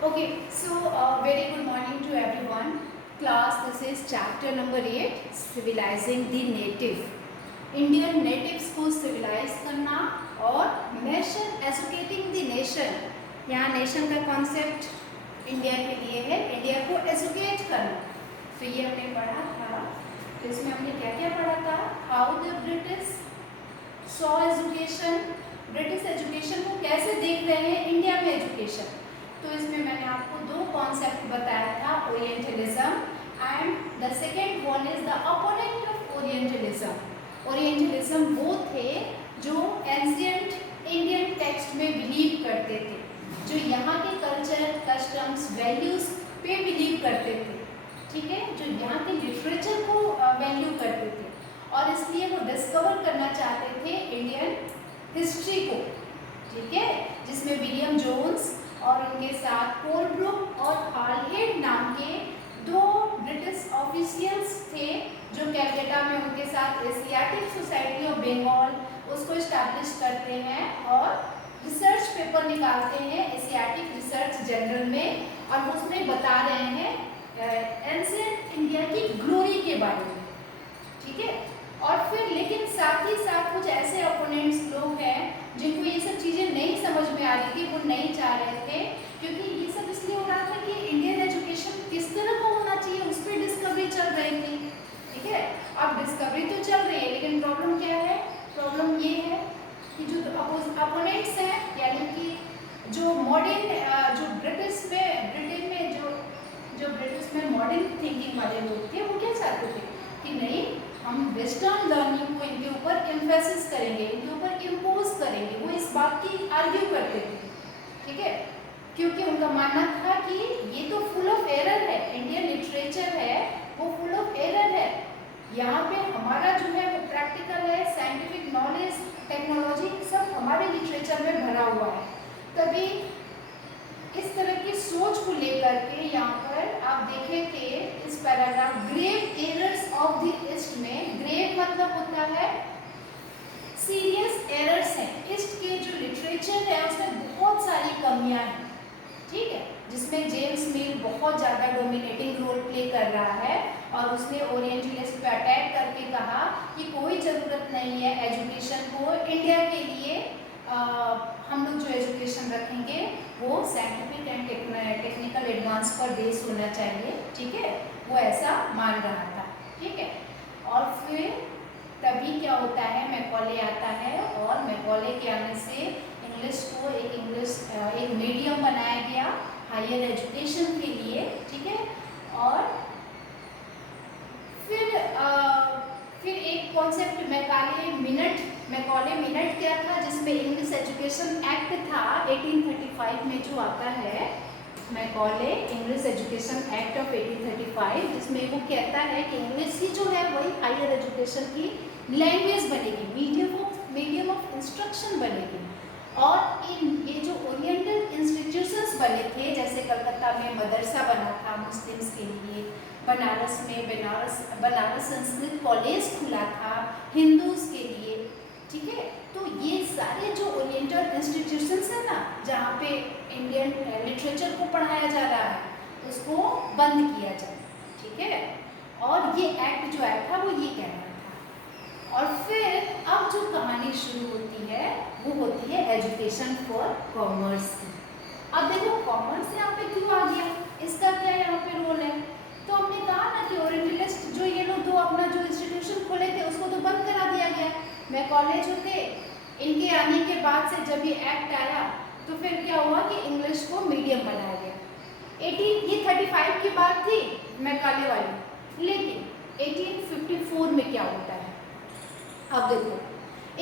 Okay, so very good morning to everyone. Class, this is chapter number 8, Civilizing the Native. Indian natives को civilised करना और nation educating the nation. यहाँ nation का concept India के लिए है, India को एजुकेट करना. तो ये हमने पढ़ा था. तो इसमें हमने क्या क्या पढ़ा था? How the British saw education, British education को कैसे देख रहे हैं इंडिया में एजुकेशन. तो इसमें मैंने आपको दो कॉन्सेप्ट बताया था, orientalism and the second one is the opponent of orientalism. Orientalism वो थे जो एंशिएंट इंडियन टेक्स्ट में बिलीव करते थे, जो यहाँ के कल्चर, कस्टम्स, वैल्यूज पे बिलीव करते थे. ठीक है, जो यहाँ के लिटरेचर को वैल्यू करते थे और इसलिए वो डिस्कवर करना चाहते थे इंडियन हिस्ट्री को. ठीक है, जिसमें विलियम जोन्स और उनके साथ कोलब्रुक और हालहेड नाम के दो ब्रिटिश ऑफिशियल्स थे जो कैलकाटा में उनके साथ एशियाटिक सोसाइटी ऑफ बंगाल उसको इस्टेब्लिश करते हैं और रिसर्च पेपर निकालते हैं एशियाटिक रिसर्च जर्नल में, और उसमें बता रहे हैं एंशिएंट इंडिया की ग्लोरी के बारे में. ठीक है, और फिर लेकिन साथ ही साथ कुछ ऐसे ओपोनेंट्स लोग हैं जिनको ये सब चीज़ें नहीं समझ में आ रही थी, वो नहीं चाह रहे थे, क्योंकि ये सब इसलिए हो रहा था कि इंडियन एजुकेशन किस तरह का होना चाहिए उस पर डिस्कवरी चल रही थी. ठीक है, अब डिस्कवरी तो चल रही है लेकिन प्रॉब्लम क्या है? प्रॉब्लम ये है कि जो अपोनेंट्स हैं, यानी कि जो मॉडर्न जो ब्रिटेन में जो ब्रिटिश में मॉडर्न थिंकिंग वाले लोग थे, वो क्या चाहते थे कि नहीं, हम वेस्टर्न लर्निंग को इनके ऊपर एम्फेसिस करेंगे, इनके ऊपर इम्पोज करेंगे. वो इस बात की आर्ग्यू करते थे. ठीक है, क्योंकि उनका मानना था कि ये तो फुल ऑफ एरर है, इंडियन लिटरेचर है वो फुल ऑफ एरर है. यहाँ पे हमारा जो है वो प्रैक्टिकल है, साइंटिफिक नॉलेज, टेक्नोलॉजी सब हमारे लिटरेचर में भरा हुआ है. तभी इस तरह की सोच को लेकर के यहाँ पर आप देखे थे इस paragraph grave errors of the east में. ग्रेव मतलब होता है सीरियस एरर्स हैं. ईस्ट के जो लिटरेचर है उसमें बहुत सारी कमियां हैं. ठीक है, जिसमें जेम्स मिल बहुत ज़्यादा डोमिनेटिंग रोल प्ले कर रहा है और उसने ओरिएंटलिस्ट पे अटैक करके कहा कि कोई ज़रूरत नहीं है एजुकेशन को, इंडिया के लिए हम लोग जो एजुकेशन रखेंगे वो साइंटिफिक एंड टेक्निकल एडवांस पर बेस होना चाहिए. ठीक है, वो ऐसा मान रहा था. ठीक है, और फिर तभी क्या होता है, मैकॉले आता है और मैकॉले के आने से इंग्लिश को एक मीडियम बनाया गया हायर एजुकेशन के लिए. ठीक है, और फिर एक कॉन्सेप्ट मैकॉले मिनट क्या था, जिसमें इंग्लिश एजुकेशन एक्ट था 1835 में जो आता है, Macaulay English education act of 1835, जिसमें वो कहता है कि इंग्लिश ही जो है वही हायर एजुकेशन की लैंग्वेज बनेगी, मीडियम ऑफ इंस्ट्रक्शन बनेगी. और ये जो ओरिएंटल इंस्टीट्यूशंस बने थे, जैसे कलकत्ता में मदरसा बना था मुस्लिम्स के लिए, बनारस में बनारस संस्कृत कॉलेज खुला था हिंदूज के लिए. ठीक है, तो ये सारे जो ओरिएंटल इंस्टीट्यूशंस हैं ना, जहाँ पे इंडियन लिटरेचर को पढ़ाया जा रहा है, उसको बंद किया जाए. ठीक है, और ये एक्ट जो आया था वो ये कह रहा था. और फिर अब जो कहानी शुरू होती है वो होती है एजुकेशन फॉर कॉमर्स की. अब देखो कॉमर्स यहाँ पे क्यों आ गया, इसका क्या यहाँ पे रोल है? तो हमने कहा ना कि ओरिएंटलिस्ट जो ये लोग दो अपना जो इंस्टीट्यूशन खोले थे उसको तो बंद करा दिया गया. मैकॉले जो थे, इनके आने के बाद से जब ये एक्ट आया तो फिर क्या हुआ कि इंग्लिश को मीडियम बनाया गया. ये 35 की बात थी मैकॉले वाली, लेकिन 1854 में क्या होता है? अब देखो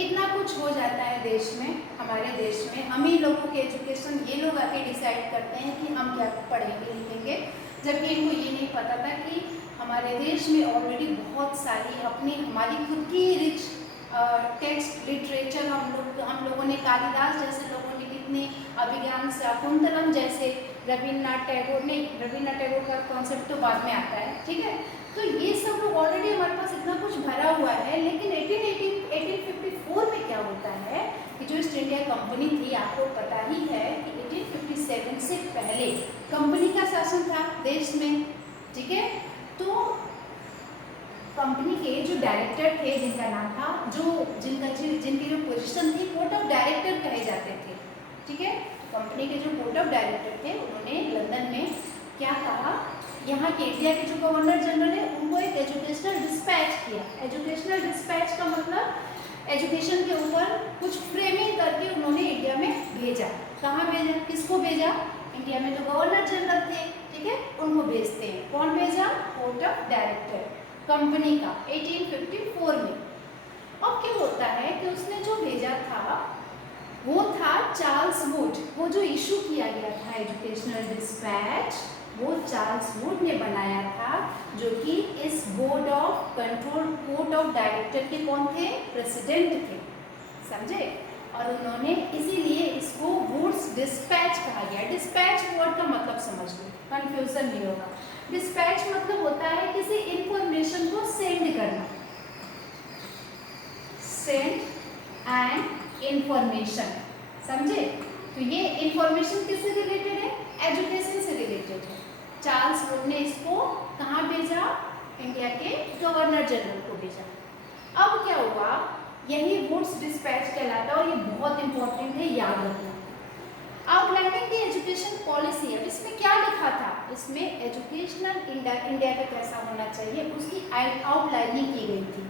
इतना कुछ हो जाता है देश में, हमारे देश में. हम ही लोगों के एजुकेशन ये लोग आके डिसाइड करते हैं कि हम क्या पढ़ेंगे लिखेंगे, जबकि इनको ये नहीं पता था कि हमारे देश में ऑलरेडी बहुत सारी हमारी खुद की रिच टेक्स्ट लिटरेचर हम लोगों ने, कालिदास जैसे लोगों ने कितनी, अभिज्ञान शाकुंतलम जैसे, रविन्द्रनाथ टैगोर का कॉन्सेप्ट तो बाद में आता है. ठीक है, तो ये सब लोग ऑलरेडी हमारे पास इतना कुछ भरा हुआ है. लेकिन 1854 में क्या होता है कि जो ईस्ट इंडिया कंपनी थी, आपको पता ही है कि 1857 से पहले कंपनी का शासन था देश में, ठीक है। तो कंपनी के जो डायरेक्टर थे, जिनका नाम था, जिनकी जो पोजीशन थी, बोर्ड ऑफ डायरेक्टर कहे जाते थे, ठीक है। कंपनी के जो बोर्ड ऑफ डायरेक्टर थे, उन्होंने लंदन में क्या कहा, यहाँ के इंडिया के जो गवर्नर जनरल है उनको एक एजुकेशनल डिस्पैच किया। एजुकेशनल डिस्पैच का मतलब एजुकेशन के ऊपर कुछ फ्रेमिंग करके उन्होंने इंडिया में भेजा। कहाँ भेजा, किसको भेजा? इंडिया में जो गवर्नर जनरल थे, ठीक है, उनको भेजते हैं। कौन भेजा? बोर्ड ऑफ डायरेक्टर कंपनी का 1854 में। अब क्या होता है कि उसने जो भेजा था वो था चार्ल्स वुड। वो जो इशू किया गया था एजुकेशनल डिस्पैच, वो चार्ल्स वुड ने बनाया था, जो कि इस board of control, board of director के कौन थे? प्रेसिडेंट थे, समझे। और उन्होंने इसीलिए इसको वुड्स डिस्पैच कहा गया। डिस्पैच वर्ड का मतलब समझ लो, कंफ्यूजन नहीं होगा। डिस्पैच मतलब होता है किसी इंफॉर्मेशन को सेंड करना, सेंड एंड इंफॉर्मेशन, समझे। तो ये इंफॉर्मेशन किससे रिलेटेड है? एजुकेशन से रिलेटेड है। चार्ल्स वुड ने इसको कहाँ भेजा? इंडिया के गवर्नर जनरल को भेजा। अब क्या हुआ, यही वुड्स डिस्पैच कहलाता है और ये बहुत इंपॉर्टेंट है, याद रखना। आउटलाइनिंग दी एजुकेशन पॉलिसी। अब इसमें क्या लिखा था? इसमें एजुकेशनल इंडिया का कैसा होना चाहिए उसकी आउटलाइनिंग की गई थी,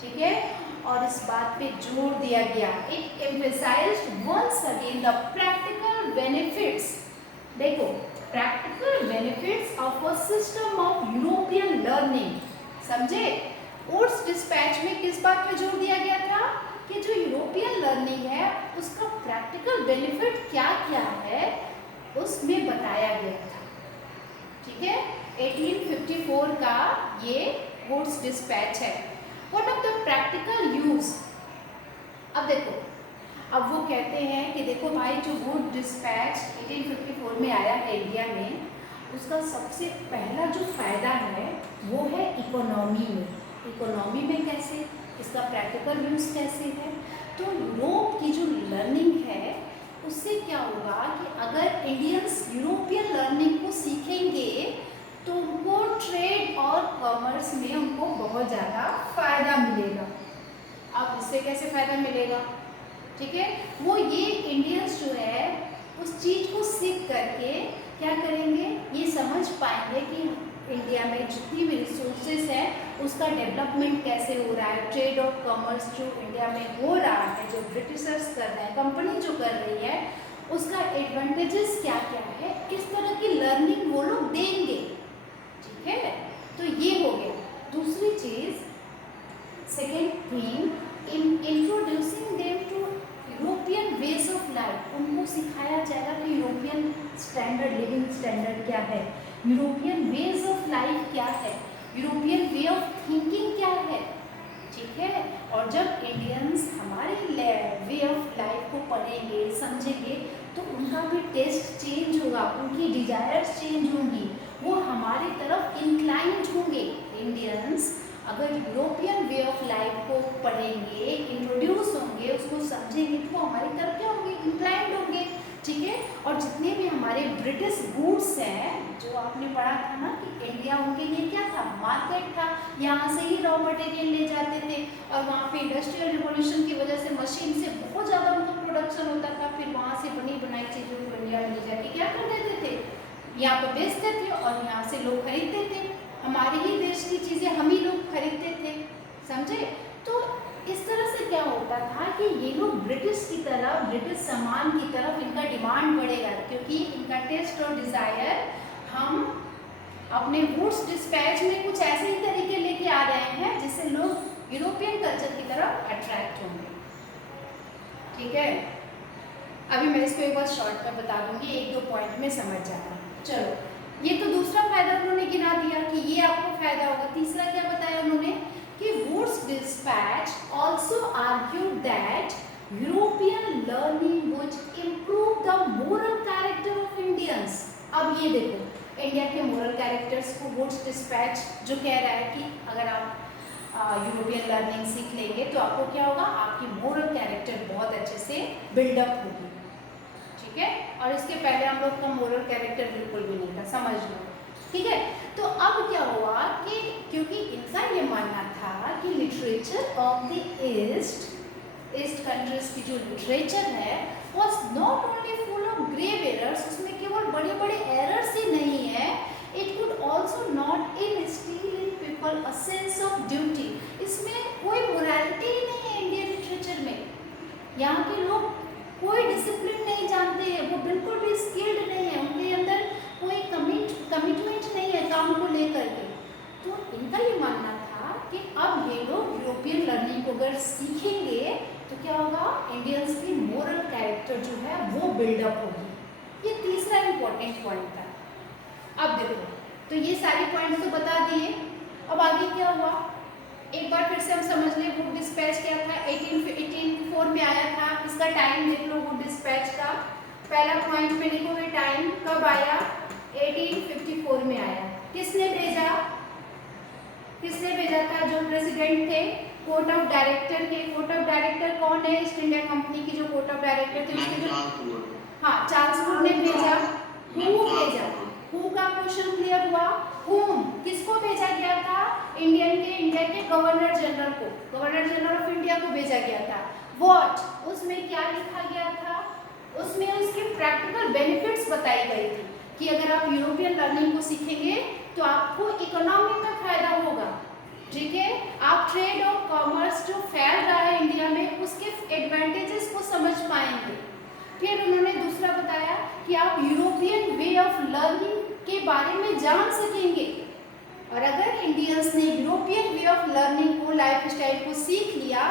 ठीक है। और इस बात पे जोर दिया गया, it emphasized once again the practical benefits. देखो, practical benefits of a system of European learning, समझे। वुड्स डिस्पैच में किस बात पे जोर दिया गया था कि जो यूरोपियन लर्निंग है उसका प्रैक्टिकल बेनिफिट क्या क्या है उसमें बताया गया था, ठीक है। 1854 का ये वुड्स डिस्पैच है। What of the practical use. अब देखो, अब वो कहते हैं कि देखो भाई, जो वुड डिस्पैच 1854 में आया है इंडिया में, उसका सबसे पहला जो फायदा है वो है इकोनॉमी में। इकोनॉमी में कैसे, इसका प्रैक्टिकल यूज कैसे है? तो यूरोप की जो लर्निंग है उससे क्या होगा कि अगर इंडियंस यूरोपियन लर्निंग को सीखेंगे तो उनको ट्रेड और कॉमर्स में उनको बहुत ज़्यादा फायदा मिलेगा। अब इससे कैसे फायदा मिलेगा, ठीक है। वो ये इंडियंस जो है उस चीज़ को सीख करके क्या करेंगे, ये समझ पाएंगे कि इंडिया में जितनी भी रिसोर्सेज हैं उसका डेवलपमेंट कैसे हो रहा है। ट्रेड और कॉमर्स जो इंडिया में हो रहा है, जो ब्रिटिशर्स कर रहे हैं, कंपनी जो कर रही है, उसका एडवांटेजेस क्या क्या है, इस तरह की लर्निंग वो लोग देंगे, ठीक है। तो ये हो गया। दूसरी चीज़, second thing, in introducing them to European ways of life. उनको सिखाया जाएगा कि यूरोपियन स्टैंडर्ड, लिविंग स्टैंडर्ड क्या है, यूरोपियन वेज ऑफ लाइफ क्या है, यूरोपियन वे ऑफ थिंकिंग क्या है, ठीक है। और जब इंडियंस हमारे वे ऑफ लाइफ को पढ़ेंगे, समझेंगे, तो उनका भी टेस्ट चेंज होगा, उनकी डिजायर्स चेंज होंगी, वो हमारी तरफ इंक्लाइंड होंगे। इंडियंस अगर यूरोपियन वे ऑफ लाइफ को पढ़ेंगे, इंट्रोड्यूस होंगे, उसको समझेंगे, तो वो हमारी तरफ क्या होंगे? इंक्लाइंड होंगे, ठीक है। और जितने भी हमारे ब्रिटिश गुड्स हैं, जो आपने पढ़ा था ना कि इंडिया उनके लिए क्या था? मार्केट था। यहाँ से ही रॉ मटेरियल ले जाते थे और वहाँ पे इंडस्ट्रियल रिवोल्यूशन की वजह से मशीन से बहुत ज़्यादा उनका प्रोडक्शन होता था। फिर वहाँ से बनी बनाई चीज़ों को इंडिया में ले जाके क्या कर देते थे? यहाँ पर बेचते थे और यहाँ से लोग खरीदते थे। हमारे ही देश की चीज़ें हम ही लोग खरीदते थे, समझे। तो इस तरह से क्या होता था कि ये लोग ब्रिटिश की तरफ, ब्रिटिश सामान की तरफ इनका डिमांड बढ़ेगा, क्योंकि इनका टेस्ट और डिज़ायर हम अपने वुड्स डिस्पैच में कुछ ऐसे ही तरीके लेके आ रहे हैं जिससे लोग यूरोपियन कल्चर की तरफ अट्रैक्ट होंगे, ठीक है। अभी मैं इसको एक बार शॉर्ट में बता दूंगी, एक दो पॉइंट में समझ जाना। चलो, ये तो दूसरा फायदा उन्होंने गिना दिया कि ये आपको फायदा होगा। तीसरा क्या बताया उन्होंने कि Wood's dispatch also argued that European learning would improve the moral character of Indians. अब ये देखो, इंडिया के मोरल कैरेक्टर्स को वुड्स डिस्पैच जो कह रहा है कि अगर आप यूरोपियन लर्निंग सीख लेंगे तो आपको क्या होगा? आपकी मोरल कैरेक्टर बहुत अच्छे से बिल्डअप होगी, ठीक है। और इसके पहले हम लोग का मोरल कैरेक्टर बिल्कुल भी नहीं था, समझ लो, ठीक है। तो अब क्या हुआ कि क्योंकि इनका ये मानना था कि literature of the east countries की जो लिटरेचर है was not only full of grave errors, उसमें केवल बड़े बड़े एरर्स ही नहीं है, it could also not instil in people a sense of duty, इसमें कोई मोरालिटी ही नहीं है इंडियन लिटरेचर में। यहाँ के लोग कोई डिसिप्लिन नहीं जानते हैं, वो बिल्कुल भी स्किल्ड नहीं है, उनके अंदर कोई कमिटमेंट नहीं है काम को लेकर के। तो इनका ये मानना था कि अब ये लोग यूरोपियन लर्निंग को अगर सीखेंगे तो क्या होगा, इंडियंस की मोरल कैरेक्टर जो है वो बिल्डअप होगी। ये तीसरा इम्पोर्टेंट पॉइंट था। अब देखो, तो ये सारे पॉइंट्स तो बता दिए, अब आगे क्या हुआ एक बार फिर से हम समझ लें। वुड डिस्पैच क्या था, 1884 में आया था। इसका टाइम देख लो, वुड डिस्पैच का पहला पॉइंट में लिखोगे टाइम कब आया, 1854 में आया। किसने भेजा था, जो प्रेसिडेंट थे कोर्ट ऑफ डायरेक्टर के। कोर्ट ऑफ डायरेक्टर कौन है, ईस्ट इंडिया कंपनी की जो कोर्ट ऑफ डायरेक्टर थे उसके जो, हाँ, चार्ल्स वुड ने भेजा। हु का क्वेश्चन क्लियर हुआ, हुम किसको भेजा गया था, इंडिया के गवर्नर जनरल को, गवर्नर जनरल ऑफ इंडिया को भेजा गया था। व्हाट, उसमें क्या लिखा गया था, उसमें उसके प्रैक्टिकल बेनिफिट्स बताई गई थी कि अगर आप यूरोपियन लर्निंग को सीखेंगे तो आपको इकोनॉमी में फायदा होगा, ठीक है। आप ट्रेड और कॉमर्स जो फैल रहा है इंडिया में उसके एडवांटेजेस को समझ पाएंगे। फिर उन्होंने दूसरा बताया कि आप यूरोपियन वे ऑफ लर्निंग के बारे में जान सकेंगे, और अगर इंडियंस ने यूरोपियन वे ऑफ लर्निंग को, लाइफ स्टाइल को सीख लिया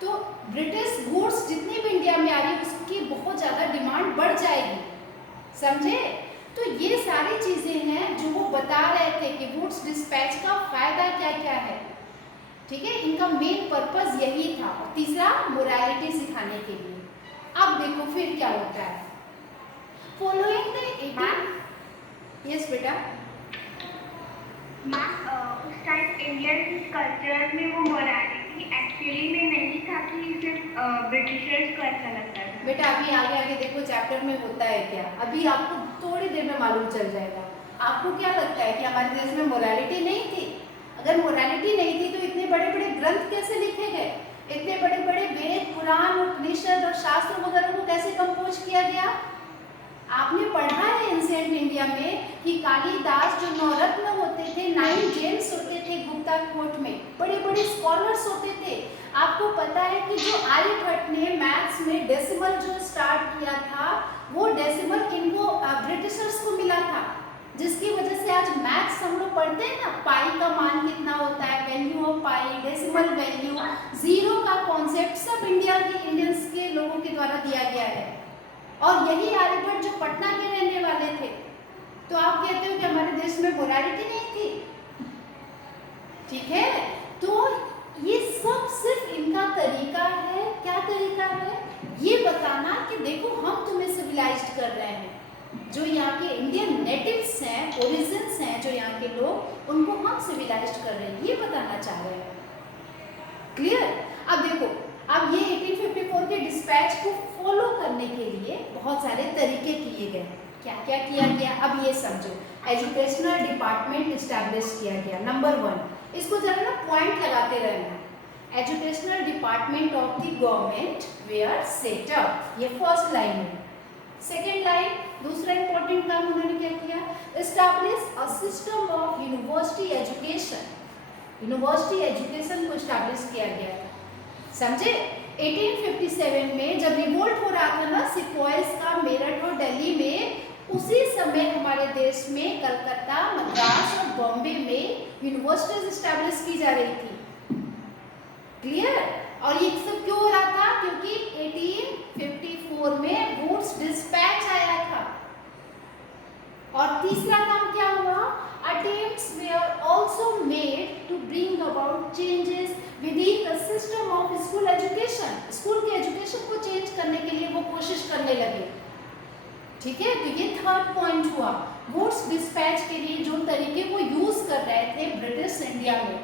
तो ब्रिटिश गुड्स जितनी भी इंडिया में आ रही है उसकी बहुत ज़्यादा डिमांड बढ़ जाएगी, समझे। तो ये सारी चीज़ें हैं जो वो बता रहे थे कि वुड्स डिस्पैच का फायदा क्या क्या है, ठीक है। इनका मेन पर्पस यही था। और तीसरा मोरालिटी सिखाने के लिए। अब देखो फिर क्या होता है, फॉलोइंग द यस बेटा मैम, उस टाइम इंडियन कल्चर में वो मोरालिटी एक्चुअली में नहीं था कि सिर्फ ब्रिटिशर्स को ऐसा लगता था। बेटा अभी आगे आगे देखो चैप्टर में होता है क्या, अभी आपको थोड़ी देर में मालूम चल जाएगा। आपको क्या लगता है कि हमारे देश में मोरालिटी नहीं थी? अगर मोरालिटी नहीं थी तो इतने बड़े बड़े ग्रंथ कैसे लिखे गए, इतने बड़े बड़े वेद, पुराण, उपनिषद और शास्त्र वगैरह को कैसे कंपोज किया गया? आपने पढ़ा है एंशिएंट इंडिया में कि कालिदास जो नवरत्न होते थे, 9 जेम्स होते थे गुप्ता कोर्ट में, बड़े बड़े स्कॉलर्स होते थे। आपको पता है कि जो आर्यभट्ट ने मैथ्स में डेसिमल जो स्टार्ट किया था वो डेसिमल इनको ब्रिटिशर्स को मिला था, जिसकी वजह से आज मैथ्स हम लोग पढ़ते हैं ना, पाई का मान कितना होता है, value of pi, decimal value, zero का कॉन्सेप्ट सब इंडियंस के लोगों के द्वारा दिया गया है। और यही आर्यभट्ट जो पटना के रहने वाले थे। तो आप कहते हो कि हमारे देश में मोरालिटी नहीं थी, ठीक है। तो ये सब सिर्फ इनका तरीका है, क्या तरीका है, ये बताना कि देखो हम तुम्हें सिविलाइज्ड कर रहे हैं। जो यहाँ के इंडियन नेटिव्स हैं, ओरिजिन्स हैं जो यहाँ के लोग, उनको हम सिविलाइज्ड कर रहे हैं, ये बताना चाह रहे हैं। क्लियर? अब देखो, अब ये 1854 के डिस्पैच को फॉलो करने के लिए बहुत सारे तरीके किए गए। क्या क्या किया गया अब ये समझो। एजुकेशनल डिपार्टमेंट इस्टेब्लिश किया गया, नंबर 1। इसको जरा ना पॉइंट लगाते रहना। Educational department of the government were set up, ये फर्स्ट लाइन है। सेकेंड लाइन, दूसरा इंपॉर्टेंट काम उन्होंने क्या किया, establish a system of university education. University education को एस्टैब्लिश किया गया था, समझे। 1857 में जब रिवोल्ट हो रहा था ना सिपॉयज का मेरठ और दिल्ली में, उसी समय हमारे देश में कलकत्ता, मद्रास और बॉम्बे में यूनिवर्सिटीज एस्टैब्लिश की जा रही थी। क्लियर? और ये सब क्यों हो रहा था? क्योंकि 1854 में वुड्स डिस्पैच आया था। और तीसरा काम क्या हुआ, attempts were also made to bring about changes within the system of school education। School के एजुकेशन को चेंज करने के लिए वो कोशिश करने लगे, ठीक है। तो ये थर्ड पॉइंट हुआ। वुड्स डिस्पैच के लिए जो तरीके वो यूज कर रहे थे ब्रिटिश इंडिया में,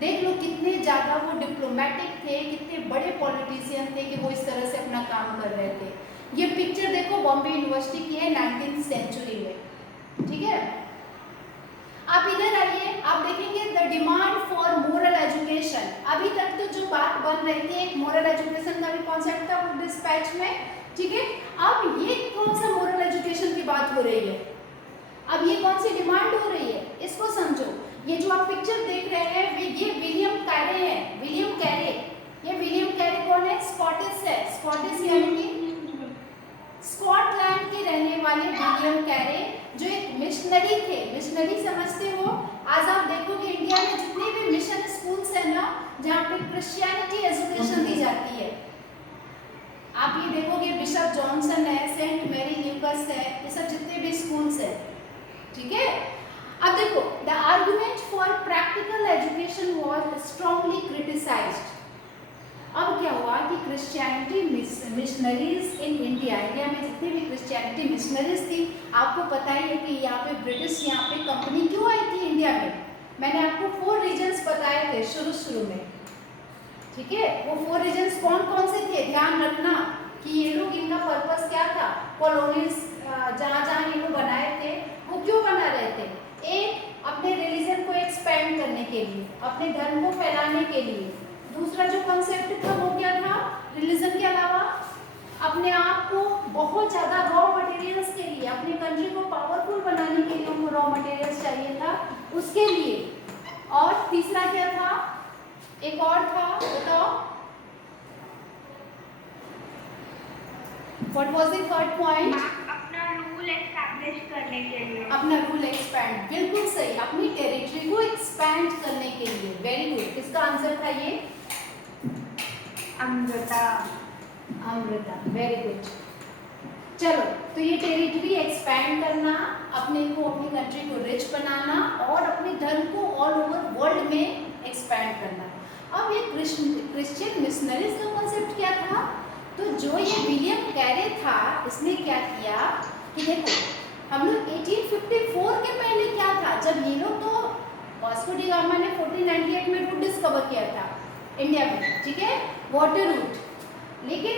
देख लो कितने ज़्यादा वो डिप्लोमेटिक थे, कितने बड़े पॉलिटिशियन थे कि वो इस तरह से अपना काम कर रहे थे। ये पिक्चर देखो बॉम्बे यूनिवर्सिटी की है 19th सेंचुरी में, ठीक है। आप इधर आइए, आप देखेंगे the demand for moral education. अभी तक तो जो बात बन रही थी एक मोरल एजुकेशन का भी कॉन्सेप्ट था डिस्पैच में, ठीक है। अब ये कौन सा मोरल एजुकेशन की बात हो रही है, अब ये कौन सी डिमांड हो रही है, इसको समझो। ये जो आप पिक्चर देख रहे हैं ये विलियम कैरे है, विलियम कैरे। ये विलियम कैरे कौन है, स्कॉटिश है, स्कॉटिश यानी कि स्कॉटलैंड के रहने वाले विलियम कैरे जो एक मिशनरी थे। मिशनरी समझते हो, आज आप देखोगे इंडिया में जितने भी मिशन स्कूल्स हैं ना जहाँ पे क्रिश्चियनिटी एजुकेशन दी जाती है, आप ये देखोगे बिशप जॉनसन है, सेंट मैरी ल्यूकस है, ये सब जितने भी स्कूल्स हैं, ठीक है। अब देखो the argument for practical education was strongly criticised. अब क्या हुआ कि Christianity missionaries in India, India में जितनी भी क्रिश्चियनिटी मिशनरीज थी, आपको पता ही है कि यहाँ पे ब्रिटिश यहाँ पे कंपनी क्यों आई थी इंडिया में। मैंने आपको 4 रीजन्स बताए थे शुरू में, ठीक है। वो 4 रीजन्स कौन कौन से थे, ध्यान रखना कि ये लोग, इनका पर्पस क्या था, कॉलोनीज जहाँ जहाँ ये लोग बनाए थे वो क्यों बना रहे थे, एक अपने रिलीजन को एक्सपेंड करने के लिए, अपने धर्म को फैलाने के लिए। दूसरा जो कॉन्सेप्ट था वो क्या था, रिलीजन के अलावा अपने आप को बहुत ज़्यादा रॉ मटेरियल्स के लिए, अपने कंट्री को पावरफुल बनाने के लिए उनको रॉ मटेरियल्स चाहिए था, उसके लिए। और तीसरा क्या था, एक और था, बताओ what was the third point, अपना रूल एस्टैब्लिश करने के लिए, अपना रूल एक्सपैंड, बिल्कुल सही, अपनी टेरिटरी को एक्सपैंड करने के लिए। वेरी गुड, इसका आंसर था ये अमृता, अमृता, वेरी गुड। चलो, तो ये टेरिटरी एक्सपैंड करना, अपने को, अपनी कंट्री को रिच बनाना और अपने धर्म को ऑल ओवर वर्ल्ड में एक्सपैंड करना। अब ये क्रिश्चियन मिशनरीज का कॉन्सेप्ट क्या था, तो जो ये विलियम कैरे था इसने क्या किया कि देखो हम लोग 1854 के पहले क्या था, जब ये लोग, तो वास्को डी गामा ने 1498 में रूट डिस्कवर किया था इंडिया में, ठीक है, वाटर रूट। लेकिन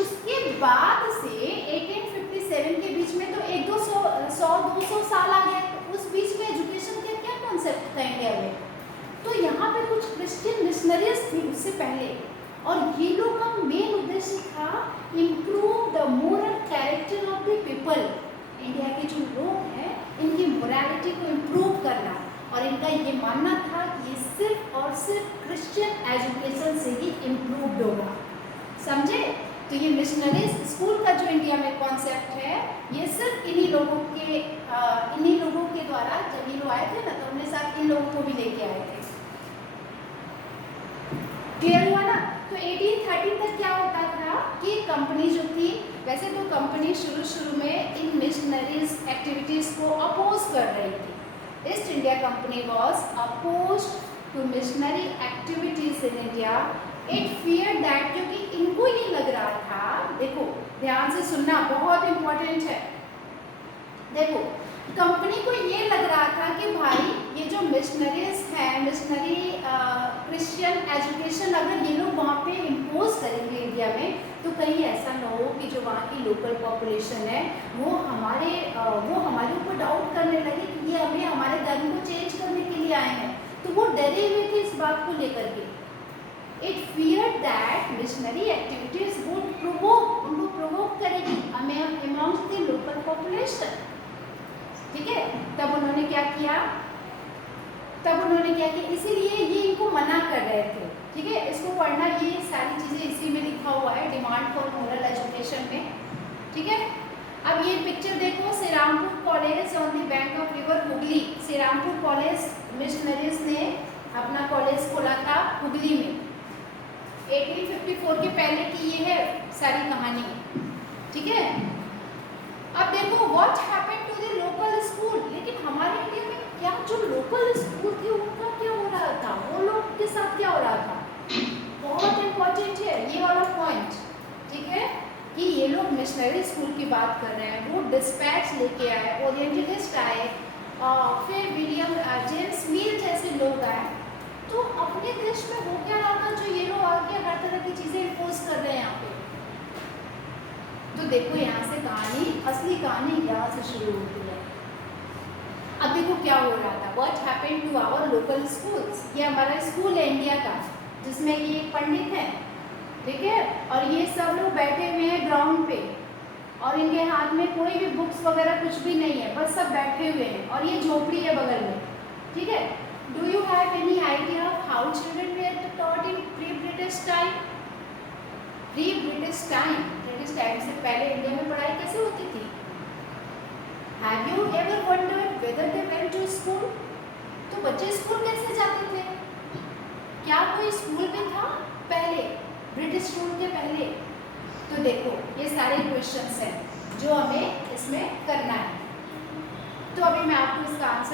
उसके बाद से 1857 के बीच में तो 100-200 साल आ गए, तो उस बीच में एजुकेशन का क्या कॉन्सेप्ट था इंडिया में, तो यहाँ पे कुछ क्रिश्चियन मिशनरीज थी उससे पहले, और ये लोग का मेन उद्देश्य था improve the moral character of the people. India के जो लोग हैं इनकी मोरालिटी को इम्प्रूव करना, और इनका ये मानना था कि ये सिर्फ और सिर्फ क्रिश्चियन एजुकेशन से ही इम्प्रूव्ड होगा, समझे। तो ये मिशनरीज स्कूल का जो इंडिया में कॉन्सेप्ट है, ये सिर्फ इन्हीं लोगों के द्वारा, जब ये लोग आए थे ना तो उन्हें साथ इन लोगों को भी लेके आए थे। क्लियर हुआ ना। तो 1830 तक क्या होता था कि कंपनी जो थी, वैसे तो कंपनी शुरू में इन मिशनरीज एक्टिविटीज को अपोज कर रही थी। East India Company was oppose to missionary activities in India. It fear that, क्योंकि इनको ये लग रहा था, देखो ध्यान से सुनना, बहुत इंपॉर्टेंट है। देखो कंपनी को ये लग रहा था कि भाई ये जो मिशनरीज हैं, मिशनरी क्रिश्चियन एजुकेशन अगर ये लोग वहाँ पे इम्पोज करेंगे इंडिया में, तो कहीं ऐसा न हो कि जो वहाँ की लोकल पॉपुलेशन है वो हमारे ऊपर डाउट करने लगे कि ये हमें हमारे धर्म को चेंज करने के लिए आए हैं। तो वो डरे हुए थे इस बात को लेकर के। It fear that missionary activities would provoke, उनको प्रोवोक करेगी अमॉन्ग्स द लोकल पॉपुलेशन, ठीक है। तब उन्होंने क्या किया, इसीलिए ये इनको मना कर रहे थे, ठीक है। इसको पढ़ना, ये सारी चीज़ें इसी में लिखा हुआ है, डिमांड फॉर मोरल एजुकेशन में, ठीक है। अब ये पिक्चर देखो, Shrirampur college on the bank of river Hooghly. Shrirampur college missionaries ने अपना कॉलेज खोला था हुगली में, 1854 के पहले की ये है सारी कहानी, ठीक है। अब देखो what happened to the local school, लेकिन हमारे इंडिया में क्या जो लोकल स्कूल थे उनका क्या हो रहा था, वो लोग के साथ क्या हो रहा था, बहुत इंपॉर्टेंट है ये वाला पॉइंट, ठीक है। कि ये लोग मिशनरी स्कूल की बात कर रहे हैं, वो डिस्पैच लेके आए, ओरिएंटलिस्ट आए, फिर विलियम जेम्स मिल जैसे लोग आए, तो अपने देश में हो क्या रहा था, जो ये लोग आके हर तरह की चीज़ें इम्पोज कर रहे हैं यहाँ पे, तो देखो यहाँ से कहानी, असली कहानी यहाँ से शुरू होती है। अब देखो क्या हो रहा था, what happened to our local schools. ये हमारा स्कूल है इंडिया का, जिसमें ये एक पंडित है, ठीक है, और ये सब लोग बैठे हुए हैं ग्राउंड पे, और इनके हाथ में कोई भी बुक्स वगैरह कुछ भी नहीं है, बस सब बैठे हुए हैं, और ये झोपड़ी है बगल में, ठीक है। Do you have any idea of how children were taught in pre British time? Pre British time, British time से पहले इंडिया में पढ़ाई कैसे होती थी? Have you ever wondered whether they went to school? तो बच्चे स्कूल कैसे जाते थे? क्या कोई स्कूल भी था पहले, ब्रिटिश रूल के पहले? तो देखो ये सारे क्वेश्चंस हैं जो हमें इसमें करना है। तो अभी मैं आपको इसका आंसर